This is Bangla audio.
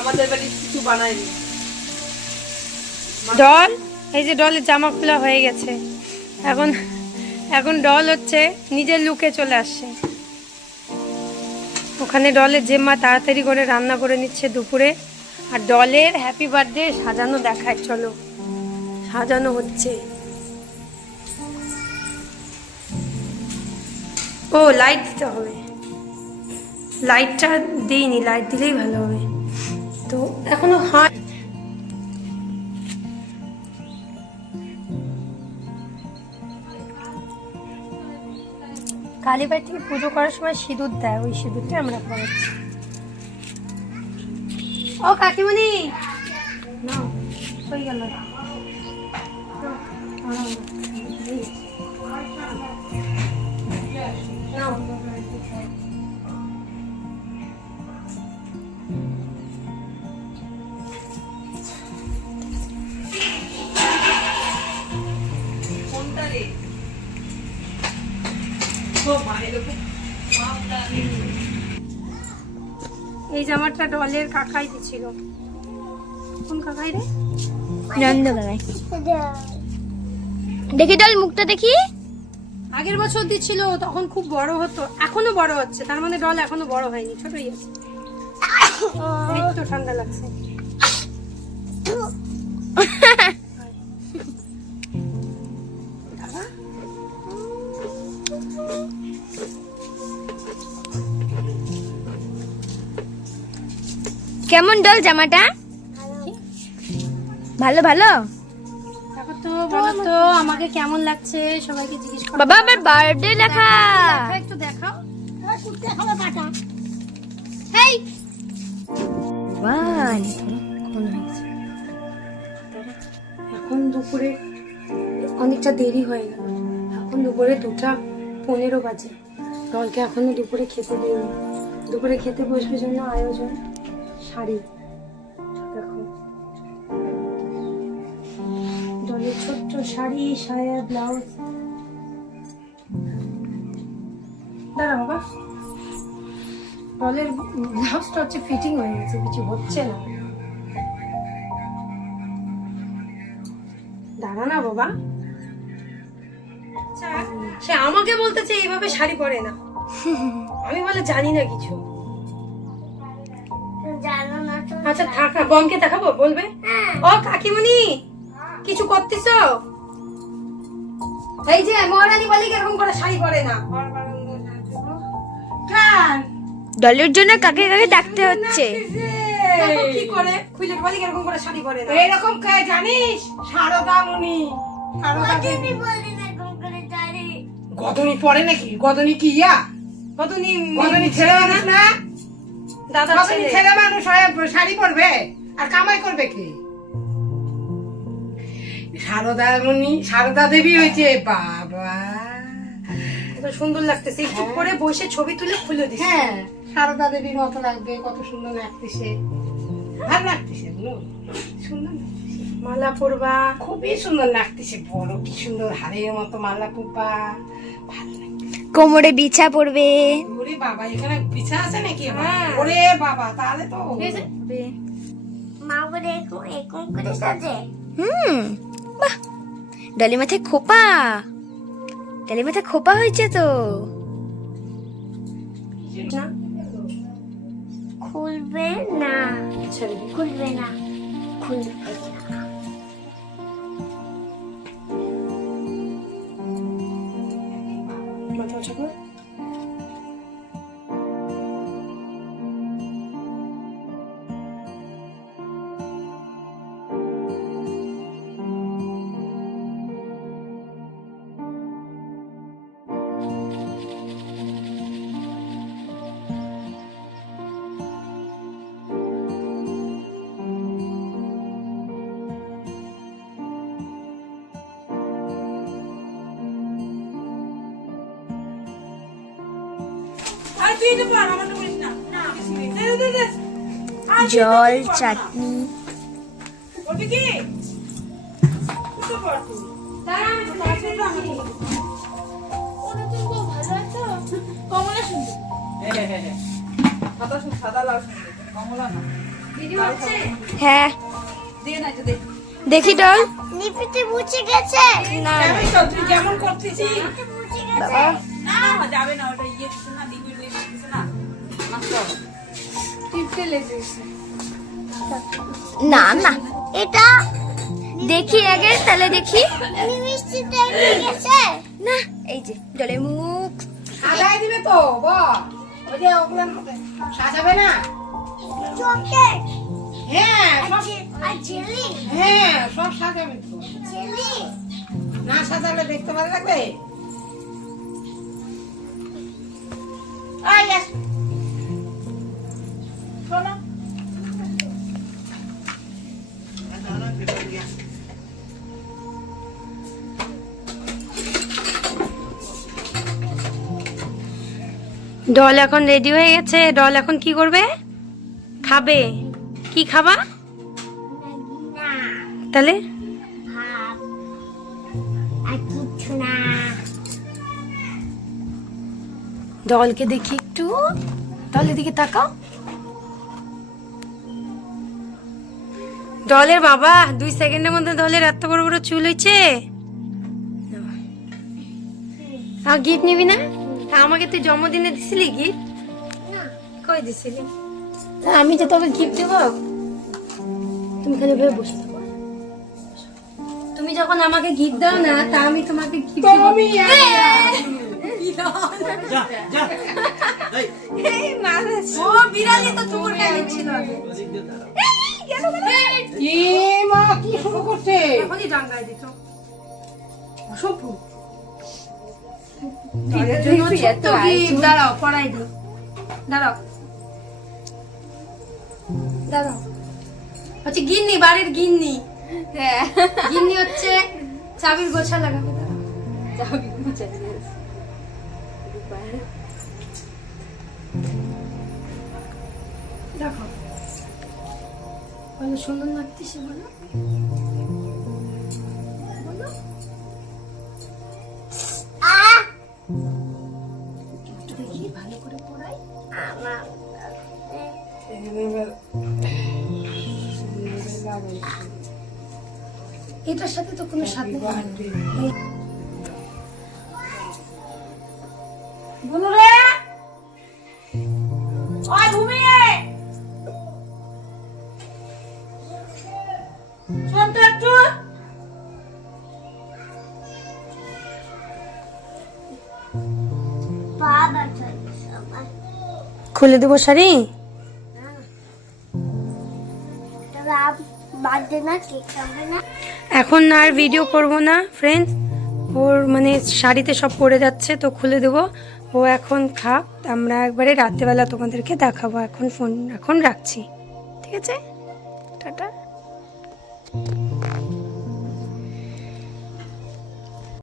আমাদের বাড়ি কিছু ডল, এই যে ডলের জামা খোলা হয়ে গেছে। এখন এখন ডল হচ্ছে নিজের লুকে চলে আসছে। ওখানে ডলের জেম্মা তাড়াতাড়ি করে রান্না করে নিচ্ছে দুপুরে। আর ডলের হ্যাপি বার্থডে সাজানো দেখায়, চলো। সাজানো হচ্ছে। ও লাইট দিতে হবে। লাইটটা দিইনি লাইট দিলেই ভালো হবে। এখনও হয়। কালীবাড়ি থেকে পুজো করার সময় সিঁদুর দেয়, ওই সিঁদুরটা আমরা পড়াচ্ছি ও কাকিমণি! না হয়ে গেল। এই জামাটা ডলের কাকাই দিছিল। কোন কাকাই রে? নন্দগায় দেখি ডল মুখটা দেখি। আগের বছর দিছিল তখন খুব বড় হতো। এখনও বড় হচ্ছে তার মানে ডল এখনও বড় হয়নি ছোটই আছে। তো ঠান্ডা লাগছে। কেমন ডল জামাটা? ভালো ভালো? তো বলো তো আমাকে কেমন লাগছে? সবাইকে জিজ্ঞেস করো। বাবা আমার বার্থডে লেখা। দেখাও, একটু দেখাও। হেই! ওয়ান এখন দুপুরে অনেকটা দেরি হয়ে গেল। এখন দুপুরে দুটা পনেরো বাজে। দলকে এখনও দুপুরে খেতে দিইনি। দুপুরে খেতে বসবে জন্য আয়োজন। শাড়ি দেখো। দলের ছোট্ট শাড়ি সায়া ব্লাউজ। দাঁড়া বাবা। দলের ব্লাউজটা হচ্ছে ফিটিং হয়ে গেছে কিছু হচ্ছে না। দাঁড়া না বাবা। আচ্ছা, সে আমাকে বলতেছে এইভাবে শাড়ি পরে না। আমি বলে জানি না কিছু। আচ্ছা থাক না বমকে দেখাবো বলবে? ও কাকিমণি কিছু করতেছ? এই যে মহারানী বালিক এরকম করে শাড়ি পরে না। কান? ডলের জন্য কাকে কাকে ডাকতে হচ্ছে? কি করে খুইলের বালিক এরকম করে শাড়ি পরে না। এরকম কে জানিস? সারদা মনি সারদা দেবী গদনি পড়ে নাকি? গদনি কি ইয়া? কতনি গদনি ছেলে মানুষ না? গদনি ছেলে। মানুষ হয়ে শাড়ি পরবে আর কামাই করবে কি? সারদা মনি সারদা দেবী হয়েছে বাবা। কত সুন্দর লাগতেছে একটু করে বসে ছবি তুলে খুলে দিছে হ্যাঁ সারদা দেবীর মতো লাগবে কত সুন্দর লাগতেছে। ভালো লাগতেছে সুন্দর মালা পরবা। খুবই সুন্দর লাগতেছে বড় কি সুন্দর হাড়ের মতো মালা পুপা ভালো কোমরে বিছা পড়বে। ওরে বাবা এখানে পিছা আছে নাকি হ্যাঁ। ওরে বাবা তাহলে তো হুম বাহ। ডলি মাথায় খোপা। ডলি মাথায় খোপা হয়েছে তো। না। খুলবে না। খুলবে না। খুলবে। জল চাটনি। হ্যাঁ, হ্যাঁ, হ্যাঁ, হ্যাঁ। না হ্যাঁ দেখি ডল। নিপিতে মুছে গেছে। না আমি তো তুই যেমন করতেছিস। মুছে গেছে টিপতে লেগেছে না না না। এটা দেখি আগে, তাহলে দেখি। না, এই যে ডলের মুখ। সাজাই দিবে তো ওই সাজাবে না? হ্যাঁ সব হ্যাঁ সাজাবে না সাজালে দেখতে ভালো লাগবে? ডল এখন রেডি হয়ে গেছে। ডল এখন কি করবে? খাবে। কি খাবা? তাহলে? ডলকে দেখি একটু। ডলের দিকে তাকাও। ডলের বাবা, দুই সেকেন্ডের মধ্যে ডলের এত বড় বড় চুল হয়েছে। আর গিফট নিবি না? আমাকে তুই জন্মদিনে দিছিলি গিফট কই দিছিলি তা আমি যে তোকে গিফট দেব তুমি খালি ভেবে বসে থাকো তুমি যখন আমাকে গিফট দাও না তা আমি তোমাকে গিফট তুমি ও বিড়ালি তো তোমার কাছে ছিল এ মা কি শুরু করছে এখনই ডাঙ্গায় দিত অসভ্য দাঁড়াও পড়াই দিই। দাঁড়াও। দাঁড়াও। হচ্ছে গিন্নি বাড়ির গিন্নি। হ্যাঁ। গিন্নি হচ্ছে চাবির গোছা লাগাবে দেখো। সুন্দর লাগতেছে বলো। এটার সাথে তো কোনো সাথে ওই ঘুমিয়ে শোন তো একটু। খুলে দেবো শাড়ি? বার্থডে না। কেক খাবে না। এখন আর ভিডিও করব না ফ্রেন্ডস ওর মানে শাড়িতে সব পড়ে যাচ্ছে, তো খুলে দেবো। ও এখন খাক আমরা একবারে রাত্রেবেলা তোমাদেরকে দেখাবো। এখন ফোন এখন রাখছি। ঠিক আছে? টাটা।